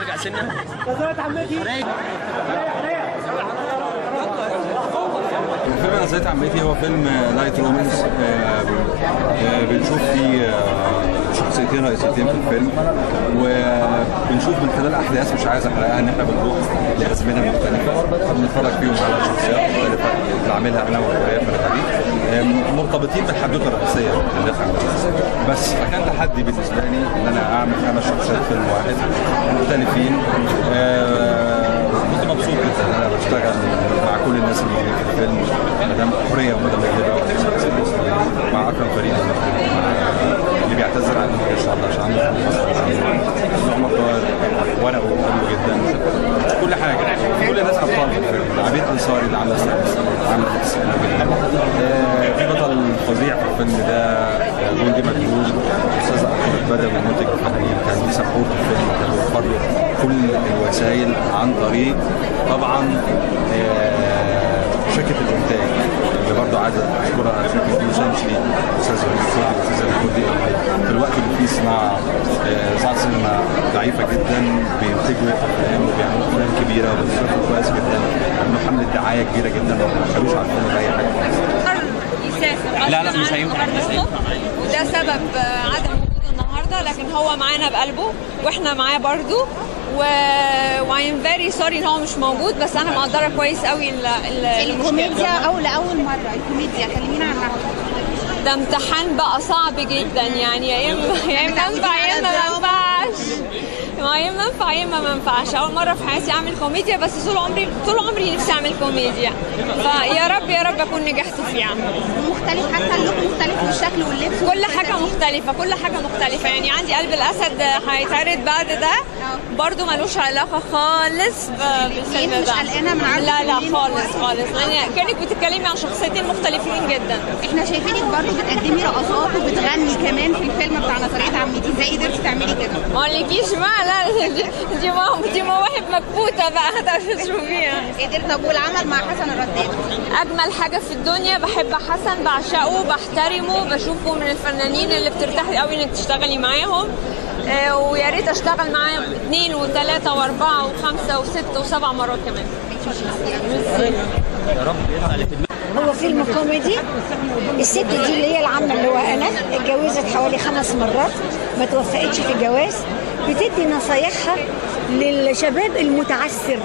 ارجع سنة. فيلم أنا ازاي عمتي هو فيلم لايت رومانس. بنشوف فيه شخصيتين رئيسيتين في الفيلم، وبنشوف من خلال احداث مش عايز احرقها ان احنا بنروح لازمنه مختلفه بنتفرج فيهم على شخصيات مختلفه بعملها انا وهي فرقتي مرتبطين بالحدوته الرئيسيه اللي بس فكان تحدي بالنسبه لي ان انا اعمل 5 شخصيات في فيلم واحد مختلفين. كنت مبسوط جدا ان انا بشتغل مع كل الناس اللي موجودين في الفيلم، مدام حوريه ومدام مجيده مع اكرم فريد اللي بيعتذر عن الشعب عشان عمر طاهر وانا بحبه جدا. كل حاجه كل الناس ابطال في الفيلم. عبير انصاري اللي عامله في بطل فظيع في الفيلم ده جندي مجهول الاستاذ احمد بدوي المنتج الفني كان ليه سبورت في الفيلم، كان بيوفر له كل الوسائل عن طريق طبعا شركه الانتاج اللي برضه عايز اشكرها شركه نيو سنشري الاستاذ الكردي في الوقت اللي فيه صناعه سينما ضعيفه جدا بينتجوا افلام وبيعملوا افلام كبيره وبيصرفوا كويس جدا، عملوا حمله دعايه كبيره جدا ما كانوش عارفين اي حاجه. لا مش هينفع. وده سبب عدم وجوده النهارده، لكن هو معانا بقلبه واحنا معاه برضو وايم فيري سوري ان هو مش موجود، بس انا مقدره كويس قوي الكوميديا او لاول مره الكوميديا كلمينا عنها. ده امتحان بقى صعب جدا، يعني يا اما ينفع يا اما ما ينفعش، يا اما ينفع يا اما ما ينفعش. اول مره في حياتي اعمل كوميديا، بس طول عمري نفسي اعمل كوميديا، فيا رب يا رب اكون نجحت فيها. مختلف حتى اللوك مختلف والشكل واللبس كل حاجه مختلفه، كل حاجه مختلفه. يعني عندي قلب الاسد هيتعرض بعد ده برضو ملوش علاقه خالص بالفيلم ده. مش قلقانه من عرض؟ لا خالص لان كانك بتتكلمي عن شخصيتين مختلفين جدا. احنا شايفينك برضو بتقدمي رقصات وبتغني كمان في الفيلم بتاع نظريه عمتي، ازاي قدرتي تعملي كده؟ ما اقولكيش بقى، لا دي مواهب مكبوته بقى هتعرفي تشوفيها. طب والعمل مع حسن الرداد؟ اجمل حاجه في الدنيا، بحب حسن، بعشقه، بحترمه، بشوفه من الفنانين اللي بترتاحي قوي انك تشتغلي معاهم. ويا ريت اشتغل معاه 2 و3 و4 و5 و6 و7 مرات كمان. يا رب هو فيلم كوميدي. الست دي اللي هي العامة اللي هو أنا اتجوزت حوالي 5 مرات ما توفقتش في الجواز، بتدي نصايحها للشباب المتعسر.